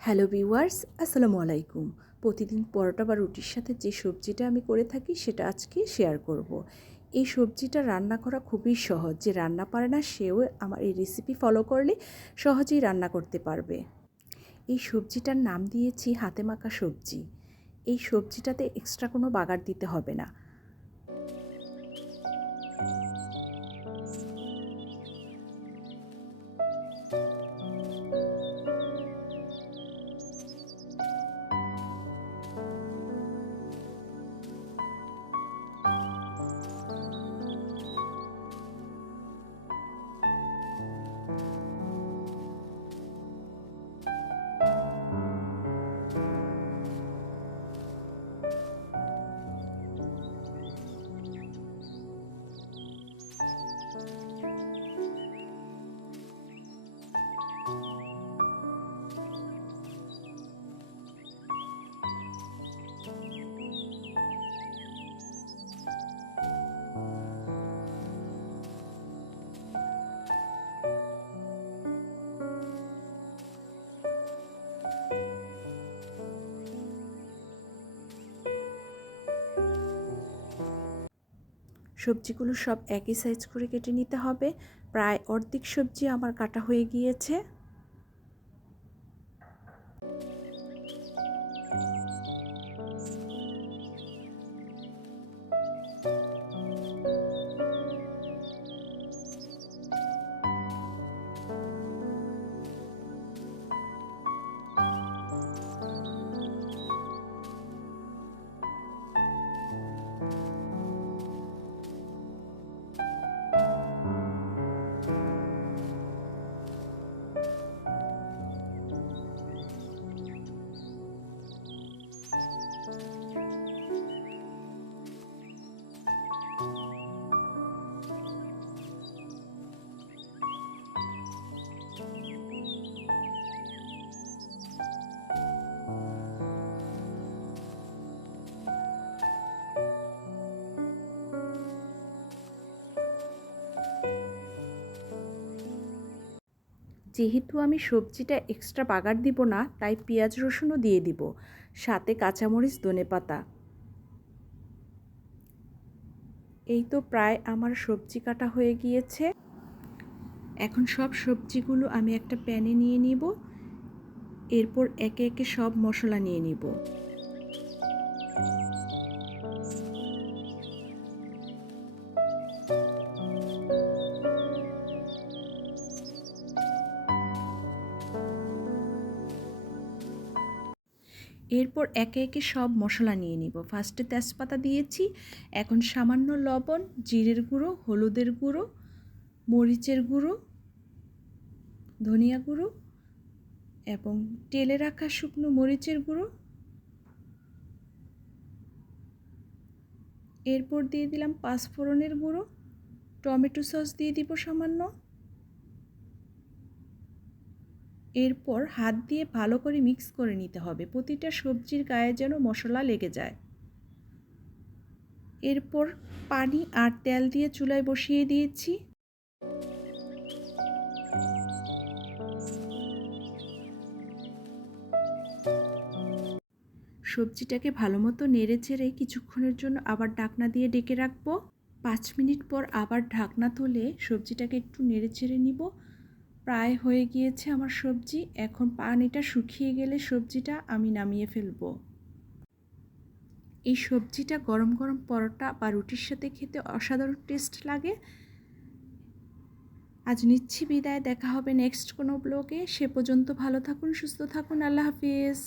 Hello viewers, আসসালামু আলাইকুম। প্রতিদিন পরোটা বা রুটির সাথে যে সবজিটা আমি করে থাকি সেটা আজকে শেয়ার করব। এই সবজিটা রান্না করা খুবই সহজ, যে রান্না পারে না সেও আমার এই রেসিপি ফলো করলে সহজেই রান্না করতে পারবে। এই সবজিটার নাম দিয়েছি হাতে মাখা সবজি। এই সবজিটাতে এক্সট্রা কোনো বাগার দিতে হবে না। সবজিগুলো সব একই সাইজ করে কেটে নিতে হবে। প্রায় অর্ধেক সবজি আমার কাটা হয়ে গিয়েছে। যেহেতু আমি সবজিটা এক্সট্রা বাগার দিব না, তাই পেঁয়াজ রসুনও দিয়ে দিব, সাথে কাঁচামরিচ ধনেপাতা। এই তো প্রায় আমার সবজি কাটা হয়ে গিয়েছে। এখন সব সবজিগুলো আমি একটা প্যানে নিয়ে নিব। এরপর একে একে সব মশলা নিয়ে নিব। এরপর একে একে সব মশলা নিয়ে নিব। ফার্স্টে তেজপাতা দিয়েছি, এখন সামান্য লবণ, জিরের গুঁড়ো, হলুদের গুঁড়ো, মরিচের গুঁড়ো, ধনিয়া গুঁড়ো এবং তেলে রাখা শুকনো মরিচের গুঁড়ো। এরপর দিয়ে দিলাম পাঁচফোড়নের গুঁড়ো, টমেটো সস দিয়ে দিব সামান্য। এরপর হাত দিয়ে ভালো করে মিক্স করে নিতে হবে, প্রতিটা সবজির গায়ে যেন মশলা লেগে যায়। এরপর পানি আর তেল দিয়ে চুলায় বসিয়ে দিয়েছি। সবজিটাকে ভালো মতো নেড়ে চেড়ে কিছুক্ষণের জন্য আবার ঢাকনা দিয়ে ডেকে রাখবো। 5 মিনিট পর আবার ঢাকনা তুলে সবজিটাকে একটু নেড়ে চেড়ে নিব। প্রায় হয়ে গিয়েছে আমার সবজি। এখন পানিটা শুকিয়ে গেলে সবজিটা আমি নামিয়ে ফেলবো। এই সবজিটা গরম গরম পরোটা বা রুটির সাথে খেতে অসাধারণ টেস্ট লাগে। আজ নিচ্ছি বিদায়, দেখা হবে নেক্সট কোনো ব্লগে। সে পর্যন্ত ভালো থাকুন, সুস্থ থাকুন। আল্লাহ হাফিজ।